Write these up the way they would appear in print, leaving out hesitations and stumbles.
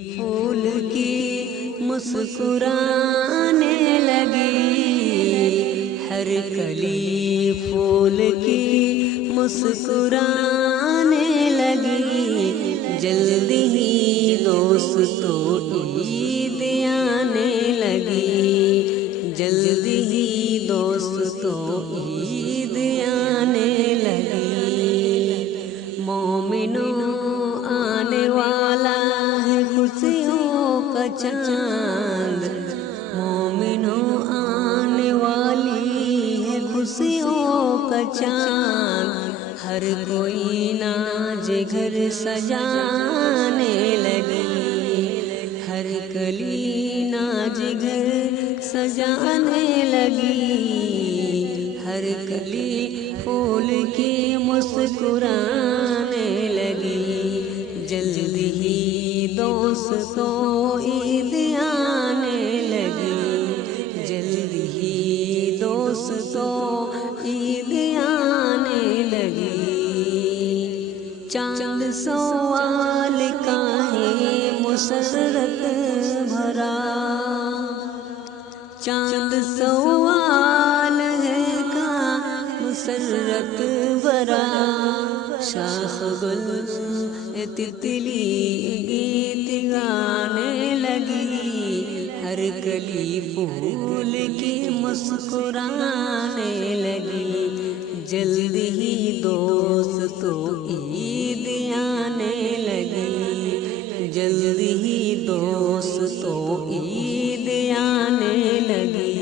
پھول کی مسکرانے لگی، ہر کلی پھول کی مسکرانے لگی، جلد ہی دوستو عید آنے لگی، جلد ہی دوستو عید آنے لگی۔ مومنوں آنے والا ہے خوشیوں کا چاند، مومنوں آنے والی ہے خوشیوں کا چاند، ہر کوئی ناز گھر سجانے لگی، ہر کلی ناز گھر سجانے لگی، ہر کلی پھول کی مسکرانے لگی، جلد ہی دوستو عید آنے لگی، جلد ہی دوستو عید آنے لگی۔ چاند سوال کا ہے مسرت بھرا، چاند سوال ہے کا مسرت بھرا، شاخ گل تتلی گیت گانے لگی، ہر کلی پھول کی مسکرانے لگی، جلد ہی دوستو عید آنے لگی، جلد ہی دوستو عید آنے لگی۔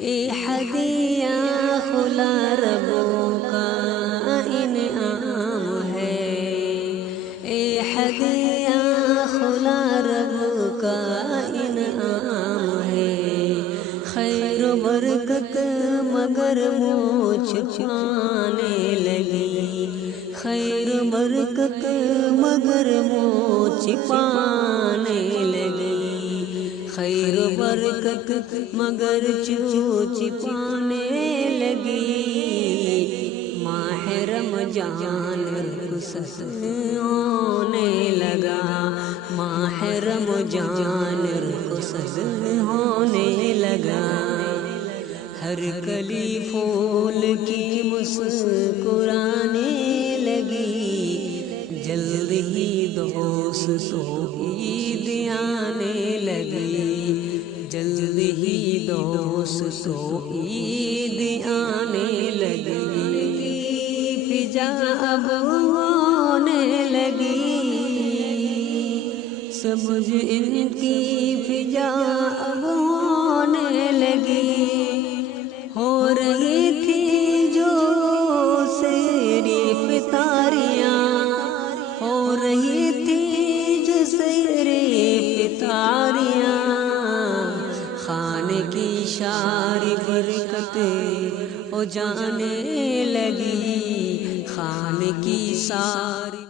اے ہدیہ خلا ربوں کا انعام ہے، اے ہدیہ خلا رب کا انعام ہے، خیر و برکت مگر منہ چھپانے لگی، خیر و برکت مگر منہ چھپانے لگی، خیر و برکت مگر چھپانے لگی، ماہ رمضان رخصت ہونے لگا، ماہ رمضان رخصت ہونے لگا، ہر کلی پھول کی مسکرانے لگی، جلد ہی دوستو عید آنے لگی، جلد ہی دوستو عید آنے لگی، فضا اب ہونے لگی، سمجھ ان کی فضا اب ہونے لگی، ہو رہی تھی جو سیری فتاریاں، ہو رہی تھی جو سیری فتاریاں، خانے کی ساری برکتیں ہو جانے لگی، خانے کی ساری